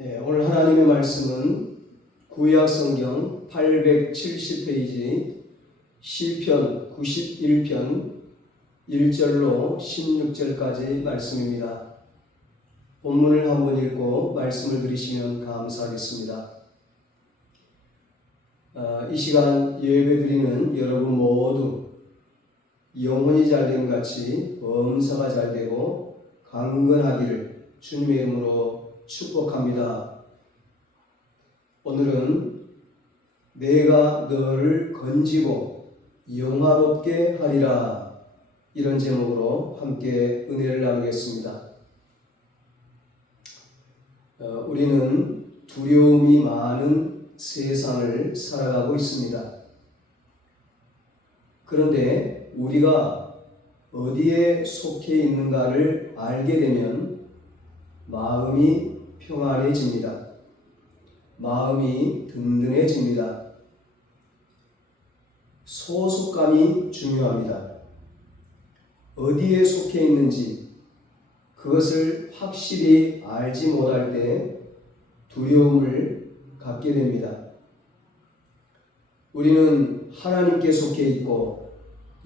오늘 하나님의 말씀은 구약 성경 870페이지 시편 91편 1절로 16절까지 말씀입니다. 본문을 한번 읽고 말씀을 들으시면 감사하겠습니다. 이 시간 예배드리는 여러분 모두 영혼이 잘됨 같이 범사가 잘되고 강건하기를 주님의 이름으로 축복합니다. 오늘은 내가 너를 건지고 영화롭게 하리라, 이런 제목으로 함께 은혜를 나누겠습니다. 우리는 두려움이 많은 세상을 살아가고 있습니다. 그런데 우리가 어디에 속해 있는가를 알게 되면 마음이 평안해집니다. 마음이 든든해집니다. 소속감이 중요합니다. 어디에 속해 있는지 그것을 확실히 알지 못할 때 두려움을 갖게 됩니다. 우리는 하나님께 속해 있고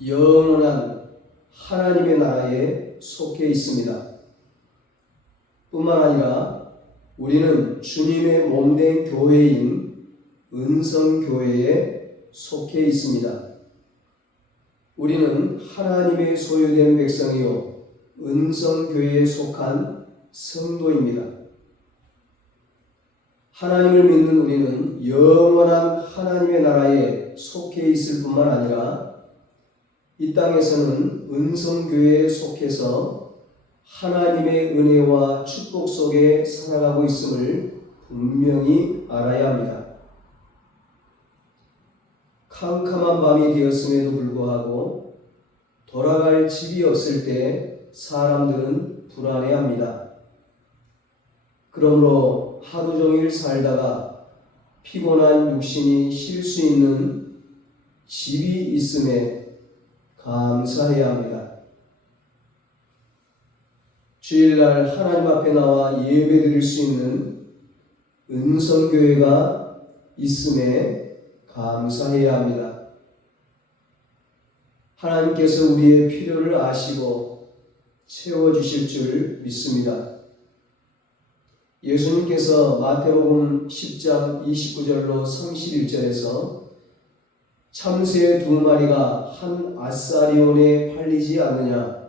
영원한 하나님의 나라에 속해 있습니다. 뿐만 아니라 우리는 주님의 몸된 교회인 은성교회에 속해 있습니다. 우리는 하나님의 소유된 백성이요 은성교회에 속한 성도입니다. 하나님을 믿는 우리는 영원한 하나님의 나라에 속해 있을 뿐만 아니라 이 땅에서는 은성교회에 속해서 하나님의 은혜와 축복 속에 살아가고 있음을 분명히 알아야 합니다. 캄캄한 밤이 되었음에도 불구하고 돌아갈 집이 없을 때 사람들은 불안해합니다. 그러므로 하루 종일 살다가 피곤한 육신이 쉴 수 있는 집이 있음에 감사해야 합니다. 주일날 하나님 앞에 나와 예배드릴 수 있는 은성교회가 있음에 감사해야 합니다. 하나님께서 우리의 필요를 아시고 채워주실 줄 믿습니다. 예수님께서 마태복음 10장 29절로 31절에서 참새 2마리가 한 아사리온에 팔리지 않느냐,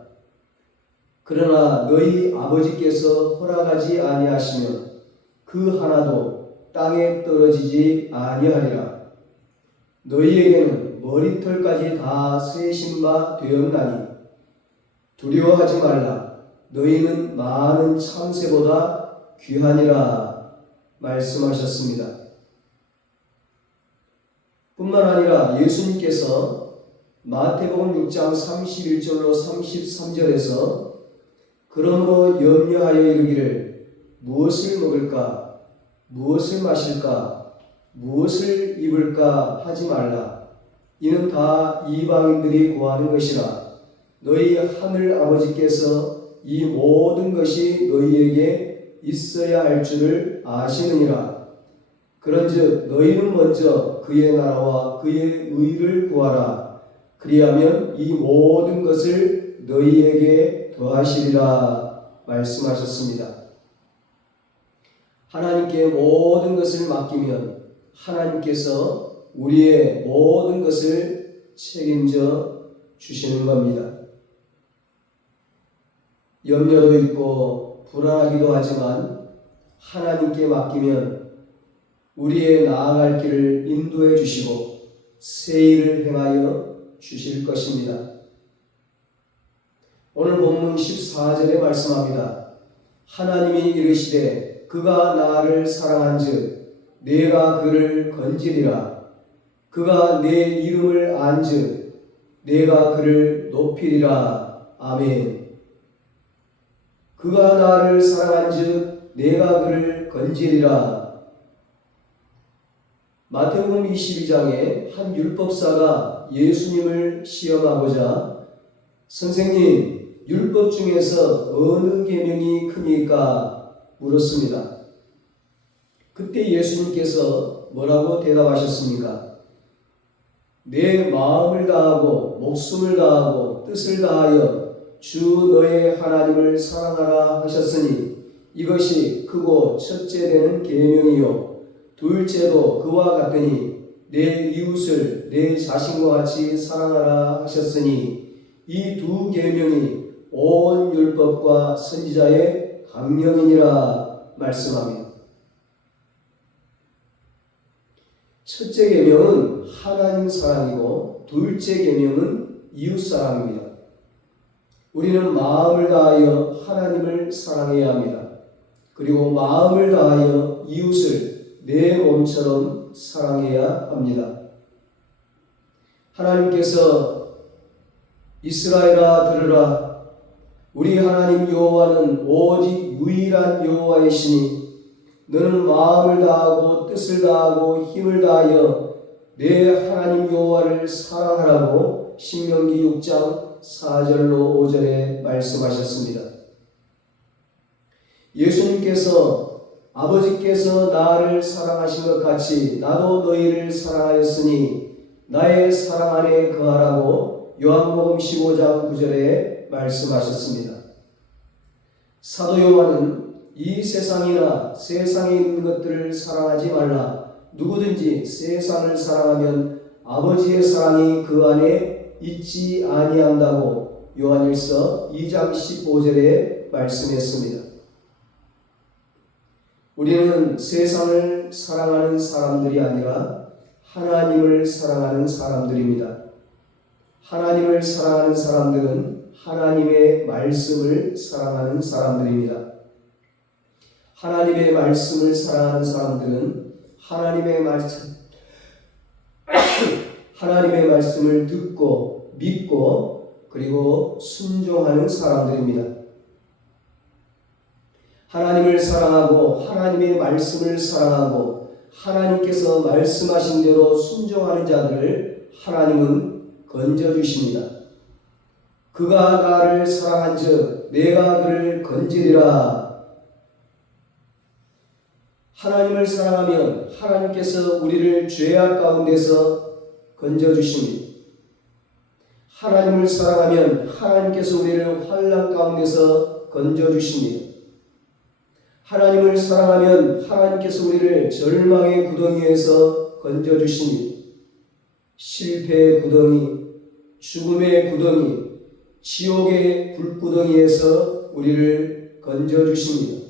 그러나 너희 아버지께서 허락하지 아니하시면 그 하나도 땅에 떨어지지 아니하리라. 너희에게는 머리털까지 다 세신 바 되었나니 두려워하지 말라. 너희는 많은 참새보다 귀하니라 말씀하셨습니다. 뿐만 아니라 예수님께서 마태복음 6장 31절로 33절에서 그러므로 염려하여 이르기를 무엇을 먹을까, 무엇을 마실까, 무엇을 입을까 하지 말라. 이는 다 이방인들이 구하는 것이라. 너희 하늘 아버지께서 이 모든 것이 너희에게 있어야 할 줄을 아시느니라. 그런즉 너희는 먼저 그의 나라와 그의 의를 구하라. 그리하면 이 모든 것을 너희에게 더하시리라 말씀하셨습니다. 하나님께 모든 것을 맡기면 하나님께서 우리의 모든 것을 책임져 주시는 겁니다. 염려도 있고 불안하기도 하지만 하나님께 맡기면 우리의 나아갈 길을 인도해 주시고 새 일을 행하여 주실 것입니다. 오늘 본문 14절에 말씀합니다. 하나님이 이르시되 그가 나를 사랑한즉 내가 그를 건지리라. 그가 내 이름을 안즉 내가 그를 높이리라. 아멘. 그가 나를 사랑한즉 내가 그를 건지리라. 마태복음 22장에 한 율법사가 예수님을 시험하고자 선생님, 율법 중에서 어느 계명이 크니까 물었습니다. 그때 예수님께서 뭐라고 대답하셨습니까? 내 마음을 다하고 목숨을 다하고 뜻을 다하여 주 너의 하나님을 사랑하라 하셨으니 이것이 크고 첫째 되는 계명이요 둘째도 그와 같으니 내 이웃을 내 자신과 같이 사랑하라 하셨으니 이 두 계명이 온 율법과 선지자의 강령이니라 말씀합니다. 첫째 계명은 하나님 사랑이고 둘째 계명은 이웃 사랑입니다. 우리는 마음을 다하여 하나님을 사랑해야 합니다. 그리고 마음을 다하여 이웃을 내 몸처럼 사랑해야 합니다. 하나님께서 이스라엘아 들으라 우리 하나님 여호와는 오직 유일한 여호와이시니 너는 마음을 다하고 뜻을 다하고 힘을 다하여 내 하나님 여호와를 사랑하라고 신명기 6장 4절로 5절에 말씀하셨습니다. 예수님께서 아버지께서 나를 사랑하신 것 같이 나도 너희를 사랑하였으니 나의 사랑 안에 거하라고 요한복음 15장 9절에 말씀하셨습니다. 사도 요한은 이 세상이나 세상에 있는 것들을 사랑하지 말라. 누구든지 세상을 사랑하면 아버지의 사랑이 그 안에 있지 아니한다고 요한일서 2장 15절에 말씀했습니다. 우리는 세상을 사랑하는 사람들이 아니라 하나님을 사랑하는 사람들입니다. 하나님을 사랑하는 사람들은 하나님의 말씀을 사랑하는 사람들입니다. 하나님의 말씀을 사랑하는 사람들은 하나님의 말씀을 듣고 믿고 그리고 순종하는 사람들입니다. 하나님을 사랑하고 하나님의 말씀을 사랑하고 하나님께서 말씀하신 대로 순종하는 자들을 하나님은 건져주십니다. 그가 나를 사랑한즉 내가 그를 건지리라. 하나님을 사랑하면 하나님께서 우리를 죄악 가운데서 건져주십니다. 하나님을 사랑하면 하나님께서 우리를 환난 가운데서 건져주십니다. 하나님을 사랑하면 하나님께서 우리를 절망의 구덩이에서 건져주십니다. 실패의 구덩이, 죽음의 구덩이, 지옥의 불구덩이에서 우리를 건져주십니다.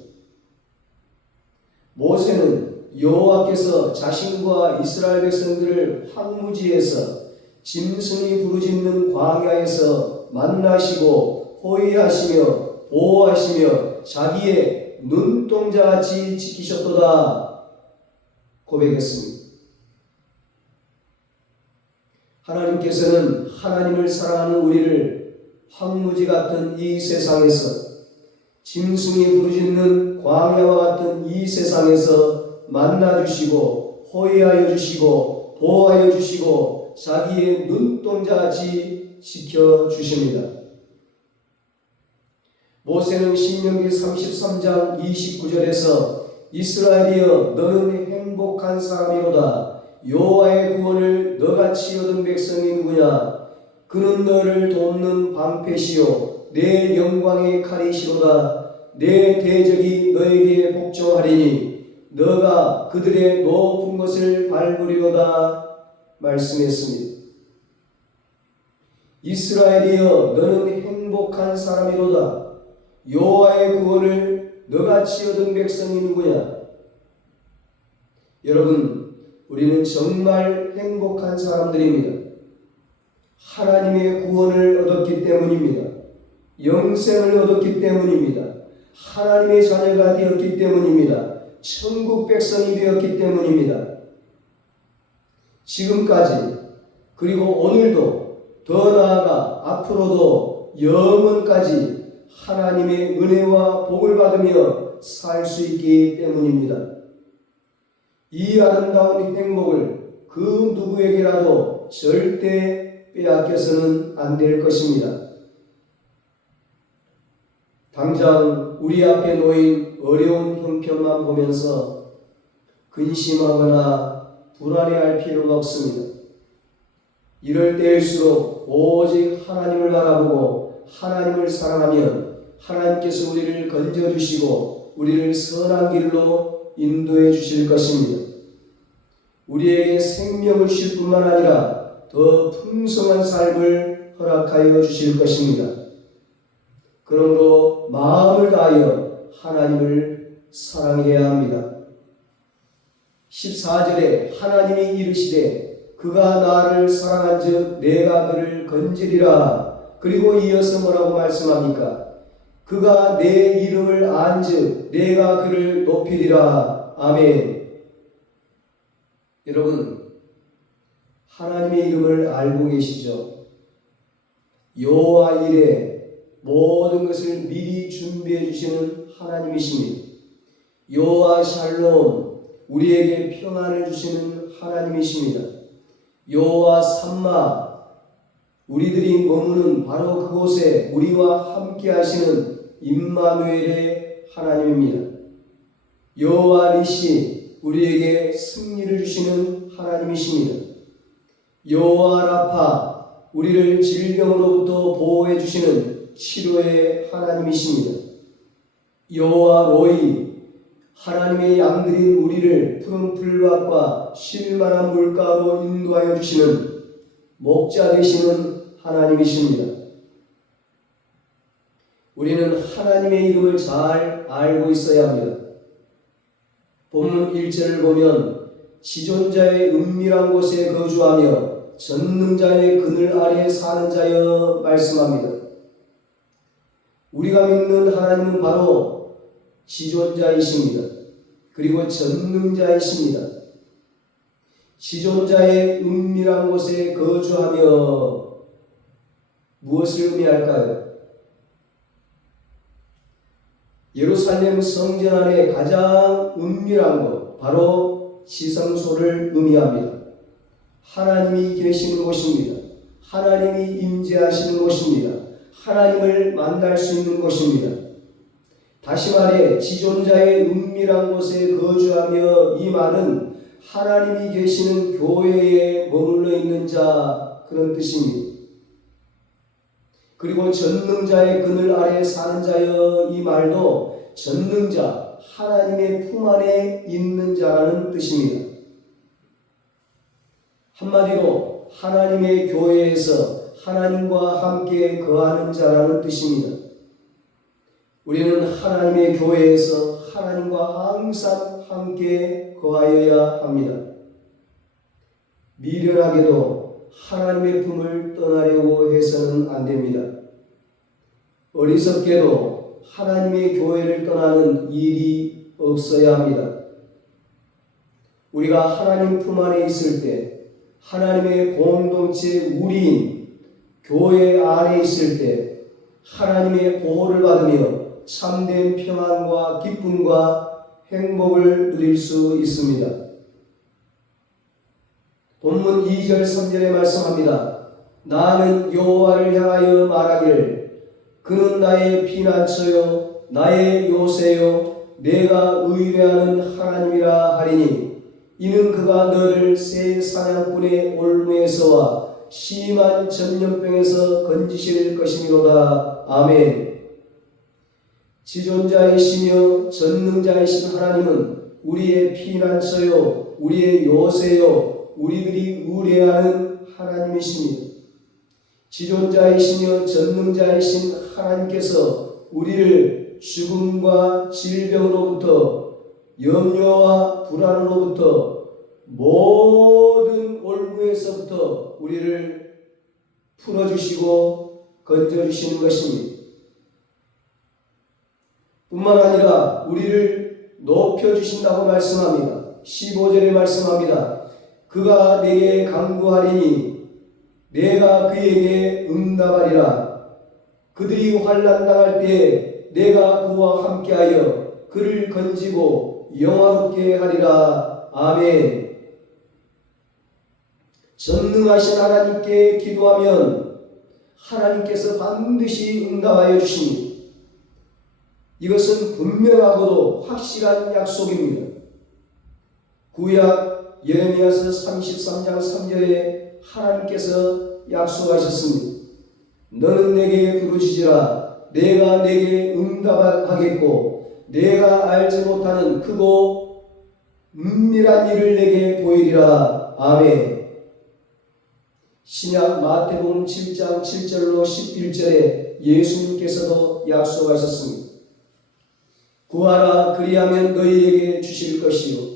모세는 여호와께서 자신과 이스라엘 백성들을 황무지에서 짐승이 부르짖는 광야에서 만나시고 호위하시며 보호하시며 자기의 눈동자같이 지키셨도다 고백했습니다. 하나님께서는 하나님을 사랑하는 우리를 황무지 같은 이 세상에서 짐승이 부르짖는 광야와 같은 이 세상에서 만나주시고 호위하여 주시고 보호하여 주시고 자기의 눈동자같이 지켜주십니다. 모세는 신명기 33장 29절에서 이스라엘이여 너는 행복한 사람이로다. 여호와의 구원을 너같이 얻은 백성이 누구냐. 그는 너를 돕는 방패시요 내 영광의 칼이시로다. 내 대적이 너에게 복종하리니 너가 그들의 높은 것을 밟으리로다 말씀했습니다. 이스라엘이여 너는 행복한 사람이로다. 여호와의 구원을 너같이 얻은 백성이 누구냐. 여러분, 우리는 정말 행복한 사람들입니다. 하나님의 구원을 얻었기 때문입니다. 영생을 얻었기 때문입니다. 하나님의 자녀가 되었기 때문입니다. 천국 백성이 되었기 때문입니다. 지금까지 그리고 오늘도 더 나아가 앞으로도 영원까지 하나님의 은혜와 복을 받으며 살 수 있기 때문입니다. 이 아름다운 행복을 그 누구에게라도 절대 빼앗겨서는 안 될 것입니다. 당장 우리 앞에 놓인 어려운 형편만 보면서 근심하거나 불안해할 필요가 없습니다. 이럴 때일수록 오직 하나님을 바라보고 하나님을 사랑하면 하나님께서 우리를 건져주시고 우리를 선한 길로 인도해 주실 것입니다. 우리에게 생명을 주실 뿐만 아니라 더 풍성한 삶을 허락하여 주실 것입니다. 그러므로 마음을 다하여 하나님을 사랑해야 합니다. 14절에 하나님이 이르시되 그가 나를 사랑한즉 내가 그를 건지리라. 그리고 이어서 뭐라고 말씀합니까? 그가 내 이름을 안즉 내가 그를 높이리라. 아멘. 여러분, 하나님의 이름을 알고 계시죠? 여호와 이레, 모든 것을 미리 준비해 주시는 하나님이십니다. 여호와 샬롬, 우리에게 평안을 주시는 하나님이십니다. 여호와 삼마, 우리들이 머무는 바로 그곳에 우리와 함께 하시는 임마누엘의 하나님입니다. 여호와 니시, 우리에게 승리를 주시는 하나님이십니다. 여호와 라파, 우리를 질병으로부터 보호해 주시는 치료의 하나님이십니다. 여호와 로이, 하나님의 양들인 우리를 푸른 풀밭과 쉴만한 물가로 인도하여 주시는 목자 되시는 하나님이십니다. 우리는 하나님의 이름을 잘 알고 있어야 합니다. 본문 1절을 보면 지존자의 은밀한 곳에 거주하며 전능자의 그늘 아래에 사는 자여 말씀합니다. 우리가 믿는 하나님은 바로 지존자이십니다. 그리고 전능자이십니다. 지존자의 은밀한 곳에 거주하며 무엇을 의미할까요? 예루살렘 성전 안에 가장 은밀한 곳, 바로 지성소를 의미합니다. 하나님이 계시는 곳입니다. 하나님이 임재하시는 곳입니다. 하나님을 만날 수 있는 곳입니다. 다시 말해 지존자의 은밀한 곳에 거주하며, 이 말은 하나님이 계시는 교회에 머물러 있는 자, 그런 뜻입니다. 그리고 전능자의 그늘 아래 사는 자여, 이 말도 전능자, 하나님의 품 안에 있는 자라는 뜻입니다. 한마디로 하나님의 교회에서 하나님과 함께 거하는 자라는 뜻입니다. 우리는 하나님의 교회에서 하나님과 항상 함께 거하여야 합니다. 미련하게도 하나님의 품을 떠나려고 해서는 안 됩니다. 어리석게도 하나님의 교회를 떠나는 일이 없어야 합니다. 우리가 하나님 품 안에 있을 때, 하나님의 공동체 우리인 교회 안에 있을 때 하나님의 보호를 받으며 참된 평안과 기쁨과 행복을 누릴 수 있습니다. 본문 2절 3절에 말씀합니다. 나는 여호와를 향하여 말하기를 그는 나의 피난처요 나의 요새요 내가 의뢰하는 하나님이라 하리니 이는 그가 너를 새 사냥꾼의 올무에서와 심한 전염병에서 건지실 것이미로다. 아멘. 지존자이시며 전능자이신 하나님은 우리의 피난처요 우리의 요새요 우리들이 의뢰하는 하나님이십니다. 지존자이시며 전능자이신 하나님께서 우리를 죽음과 질병으로부터, 염려와 불안으로부터, 모든 올무에서부터 우리를 풀어주시고 건져주시는 것입니다. 뿐만 아니라 우리를 높여주신다고 말씀합니다. 15절에 말씀합니다. 그가 내게 간구하리니 내가 그에게 응답하리라. 그들이 환난 당할 때 내가 그와 함께하여 그를 건지고 영화롭게 하리라. 아멘. 전능하신 하나님께 기도하면 하나님께서 반드시 응답하여 주십니다. 이것은 분명하고도 확실한 약속입니다. 구약 예레미야서 33장 3절에 하나님께서 약속하셨습니다. 너는 내게 부르짖으라. 내가 내게 응답하겠고 내가 알지 못하는 크고 은밀한 일을 내게 보이리라. 아멘. 신약 마태복음 7장 7절로 11절에 예수님께서도 약속하셨습니다. 구하라 그리하면 너희에게 주실 것이요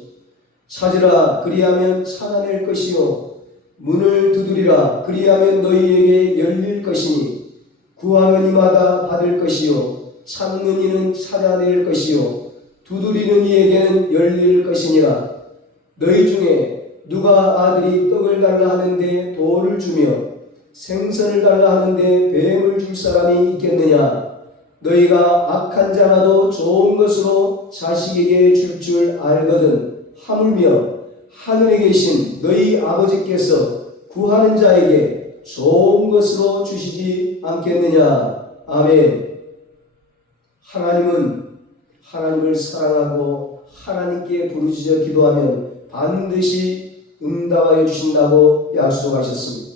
찾으라 그리하면 찾아낼 것이요 문을 두드리라 그리하면 너희에게 열릴 것이니 구하는 이마다 받을 것이요 찾는 이는 찾아낼 것이요 두드리는 이에게는 열릴 것이니라. 너희 중에 누가 아들이 떡을 달라 하는데 돌을 주며 생선을 달라 하는데 뱀을 줄 사람이 있겠느냐? 너희가 악한 자라도 좋은 것으로 자식에게 줄 알거든. 하물며 하늘에 계신 너희 아버지께서 구하는 자에게 좋은 것으로 주시지 않겠느냐. 아멘. 하나님은 하나님을 사랑하고 하나님께 부르짖어 기도하면 반드시 응답하여 주신다고 약속하셨습니다.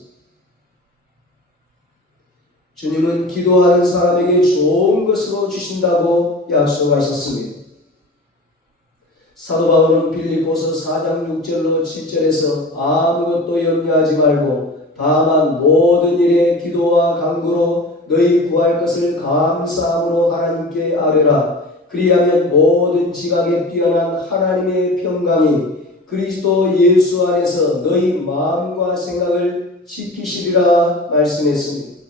주님은 기도하는 사람에게 좋은 것으로 주신다고 약속하셨습니다. 사도 바울은 빌립보서 4장 6절로 7절에서 아무것도 염려하지 말고 다만 모든 일에 기도와 간구로 너희 구할 것을 감사함으로 하나님께 아뢰라. 그리하면 모든 지각에 뛰어난 하나님의 평강이 그리스도 예수 안에서 너희 마음과 생각을 지키시리라 말씀했습니다.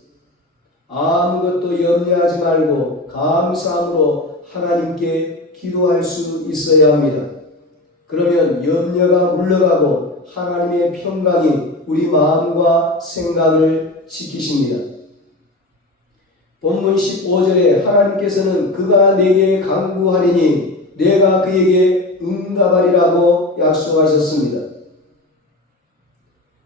아무것도 염려하지 말고 감사함으로 하나님께 기도할 수 있어야 합니다. 그러면 염려가 물러가고 하나님의 평강이 우리 마음과 생각을 지키십니다. 본문 15절에 하나님께서는 그가 내게 간구하리니 내가 그에게 응답하리라고 약속하셨습니다.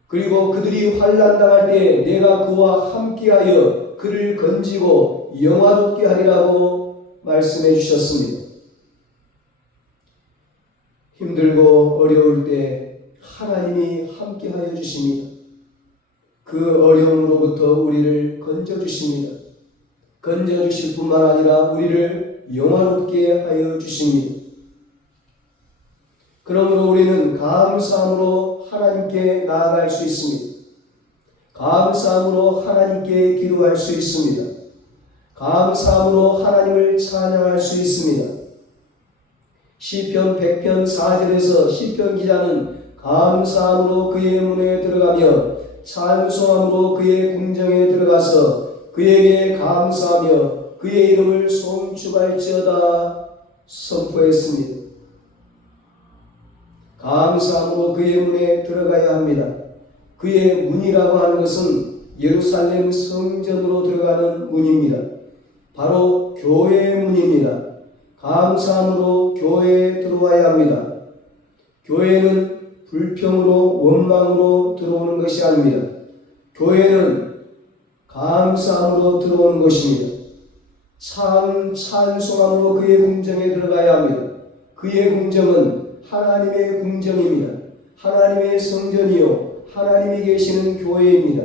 그리고 그들이 환난 당할 때 내가 그와 함께하여 그를 건지고 영화롭게 하리라고 말씀해 주셨습니다. 힘들고 어려울 때 하나님이 함께하여 주십니다. 그 어려움으로부터 우리를 건져주십니다. 건져주실 뿐만 아니라 우리를 영화롭게 하여 주십니다. 그러므로 우리는 감사함으로 하나님께 나아갈 수 있습니다. 감사함으로 하나님께 기도할 수 있습니다. 감사함으로 하나님을 찬양할 수 있습니다. 시편 100편 4절에서 시편 기자는 감사함으로 그의 문에 들어가며 찬송함으로 그의 궁정에 들어가서 그에게 감사하며 그의 이름을 송축할지어다 선포했습니다. 감사함으로 그의 문에 들어가야 합니다. 그의 문이라고 하는 것은 예루살렘 성전으로 들어가는 문입니다. 바로 교회의 문입니다. 감사함으로 교회에 들어와야 합니다. 교회는 불평으로 원망으로 들어오는 것이 아닙니다. 교회는 감사함으로 들어오는 것입니다. 찬송함으로 그의 궁정에 들어가야 합니다. 그의 궁정은 하나님의 궁정입니다. 하나님의 성전이요 하나님이 계시는 교회입니다.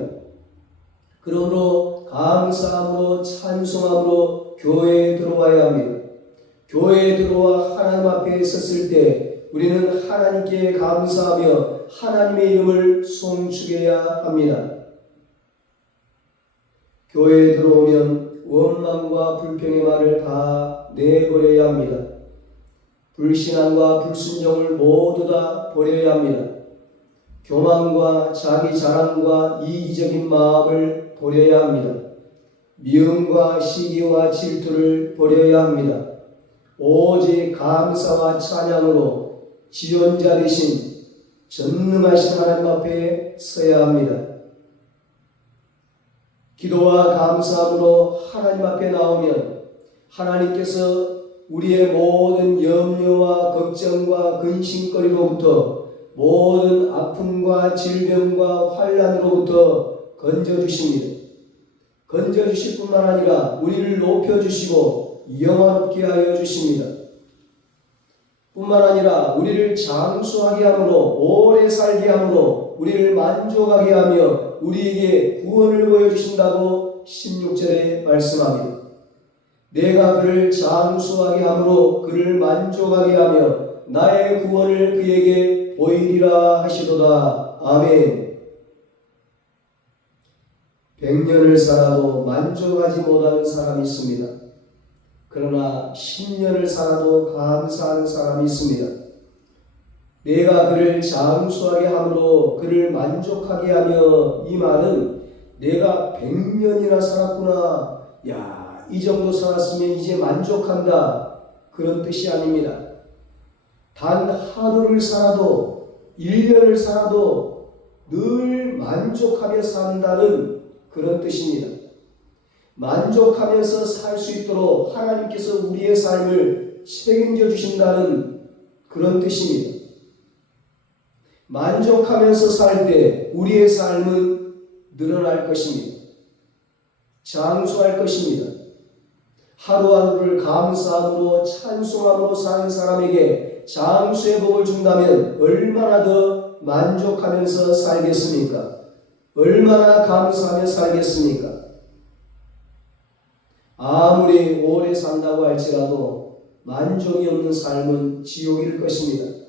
그러므로 감사함으로 찬송함으로 교회에 들어와야 합니다. 교회에 들어와 하나님 앞에 섰을 때 우리는 하나님께 감사하며 하나님의 이름을 송축해야 합니다. 교회에 들어오면 원망과 불평의 말을 다 내버려야 합니다. 불신앙과 불순종을 모두 다 버려야 합니다. 교만과 자기 자랑과 이기적인 마음을 버려야 합니다. 미움과 시기와 질투를 버려야 합니다. 오직 감사와 찬양으로 지존자 되신 전능하신 하나님 앞에 서야 합니다. 기도와 감사함으로 하나님 앞에 나오면 하나님께서 우리의 모든 염려와 걱정과 근심거리로부터 모든 아픔과 질병과 환난으로부터 건져주십니다. 건져주실 뿐만 아니라 우리를 높여주시고 영화롭게 하여 주십니다. 뿐만 아니라 우리를 장수하게 함으로 오래 살게 함으로 우리를 만족하게 하며 우리에게 구원을 보여주신다고 16절에 말씀합니다. 내가 그를 장수하게 함으로 그를 만족하게 하며 나의 구원을 그에게 보이리라 하시도다. 아멘. 100년을 살아도 만족하지 못하는 사람이 있습니다. 그러나 10년을 살아도 감사하는 사람이 있습니다. 내가 그를 장수하게 함으로 그를 만족하게 하며, 이 말은 내가 100년이나 살았구나, 야, 이 정도 살았으면 이제 만족한다, 그런 뜻이 아닙니다. 단 하루를 살아도 1년을 살아도 늘 만족하며 산다는 그런 뜻입니다. 만족하면서 살 수 있도록 하나님께서 우리의 삶을 책임져 주신다는 그런 뜻입니다. 만족하면서 살 때 우리의 삶은 늘어날 것입니다. 장수할 것입니다. 하루하루를 감사함으로 찬송함으로 사는 사람에게 장수의 복을 준다면 얼마나 더 만족하면서 살겠습니까? 얼마나 감사하며 살겠습니까? 아무리 오래 산다고 할지라도 만족이 없는 삶은 지옥일 것입니다.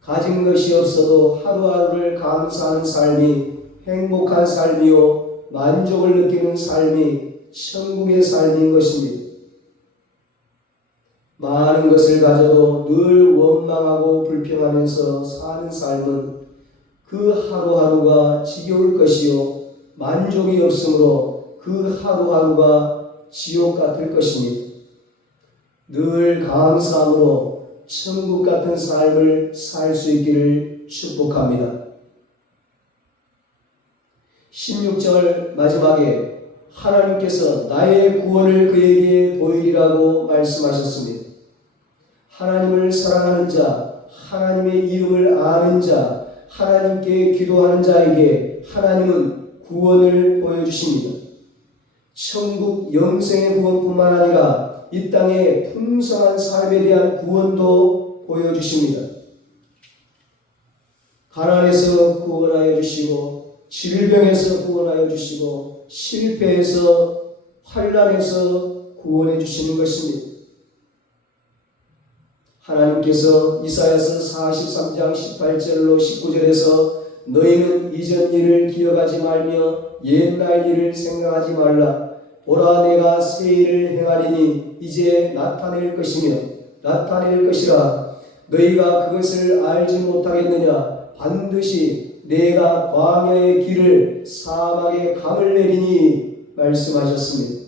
가진 것이 없어도 하루하루를 감사하는 삶이 행복한 삶이요 만족을 느끼는 삶이 천국의 삶인 것입니다. 많은 것을 가져도 늘 원망하고 불평하면서 사는 삶은 그 하루하루가 지겨울 것이요 만족이 없으므로 그 하루하루가 지옥 같을 것입니다. 늘 감사함으로 천국 같은 삶을 살 수 있기를 축복합니다. 16절 마지막에 하나님께서 나의 구원을 그에게 보이리라고 말씀하셨습니다. 하나님을 사랑하는 자, 하나님의 이름을 아는 자, 하나님께 기도하는 자에게 하나님은 구원을 보여주십니다. 천국 영생의 구원뿐만 아니라 이 땅의 풍성한 삶에 대한 구원도 보여주십니다. 가난에서 구원하여 주시고, 질병에서 구원하여 주시고, 실패에서 환난에서 구원해 주시는 것입니다. 하나님께서 이사야서 43장 18절로 19절에서 너희는 이전 일을 기억하지 말며 옛날 일을 생각하지 말라. 보라, 내가 새 일을 행하리니 이제 나타낼 것이라. 너희가 그것을 알지 못하겠느냐? 반드시 내가 광야의 길을 사막에 강을 내리니 말씀하셨습니다.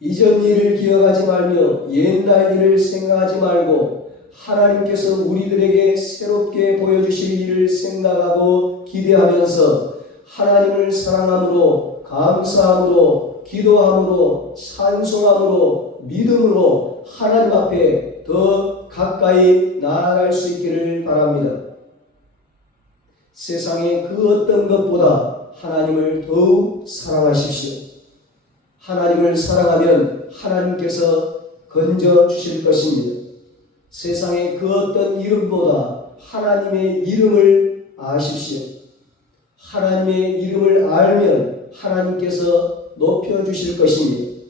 이전 일을 기억하지 말며 옛날 일을 생각하지 말고 하나님께서 우리들에게 새롭게 보여주실 일을 생각하고 기대하면서 하나님을 사랑함으로, 감사함으로, 기도함으로, 찬송함으로, 믿음으로 하나님 앞에 더 가까이 나아갈 수 있기를 바랍니다. 세상의 그 어떤 것보다 하나님을 더욱 사랑하십시오. 하나님을 사랑하면 하나님께서 건져 주실 것입니다. 세상의 그 어떤 이름보다 하나님의 이름을 아십시오. 하나님의 이름을 알면 하나님께서 높여주실 것입니다.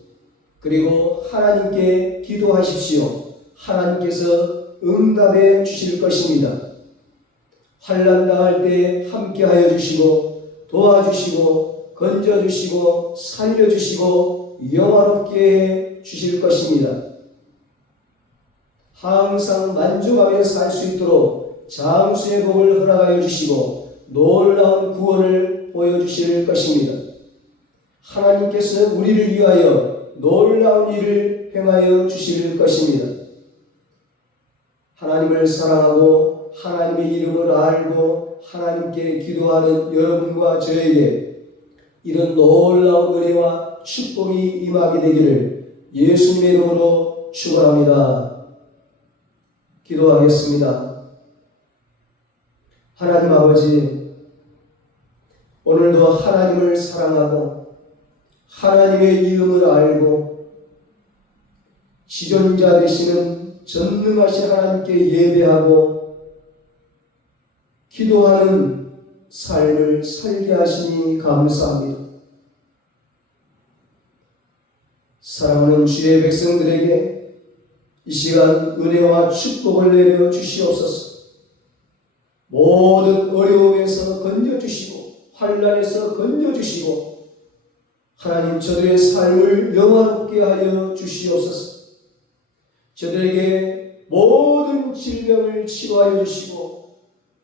그리고 하나님께 기도하십시오. 하나님께서 응답해 주실 것입니다. 환난 당할 때 함께하여 주시고 도와주시고 건져주시고 살려주시고 영화롭게 해 주실 것입니다. 항상 만족하며 살 수 있도록 장수의 복을 허락하여 주시고 놀라운 구원을 보여주실 것입니다. 하나님께서 우리를 위하여 놀라운 일을 행하여 주실 것입니다. 하나님을 사랑하고 하나님의 이름을 알고 하나님께 기도하는 여러분과 저에게 이런 놀라운 은혜와 축복이 임하게 되기를 예수님의 이름으로 축원합니다. 기도하겠습니다. 하나님 아버지, 오늘도 하나님을 사랑하고 하나님의 이름을 알고 지존자 되시는 전능하신 하나님께 예배하고 기도하는 삶을 살게 하시니 감사합니다. 사랑하는 주의 백성들에게 이 시간 은혜와 축복을 내려 주시옵소서. 모든 어려움에서 건져주시고 환난에서 건져주시고 하나님 저들의 삶을 영화롭게 하여 주시옵소서. 저들에게 모든 질병을 치료하여 주시고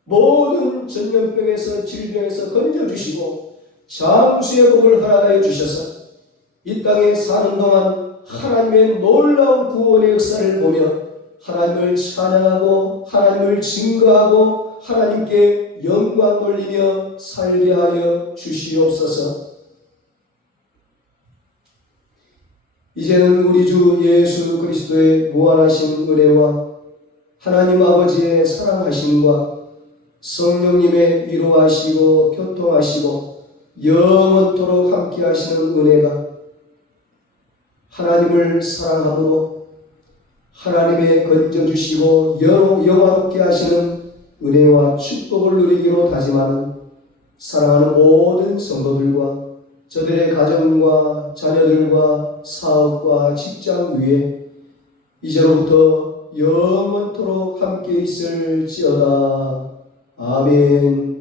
모든 전염병에서 질병에서 건져주시고 장수의 복을 허락하여 주셔서 이 땅에 사는 동안 하나님의 놀라운 구원의 역사를 보며 하나님을 찬양하고 하나님을 증거하고 하나님께 영광 돌리며 살게 하여 주시옵소서. 이제는 우리 주 예수 그리스도의 무한하신 은혜와 하나님 아버지의 사랑하심과 성령님의 위로하시고 교통하시고 영원토록 함께 하시는 은혜가 하나님을 사랑함으로 하나님의 건져주시고 영화롭게 하시는 은혜와 축복을 누리기로 다짐하는 사랑하는 모든 성도들과 저들의 가정과 자녀들과 사업과 직장 위에 이제로부터 영원토록 함께 있을지어다. 아멘.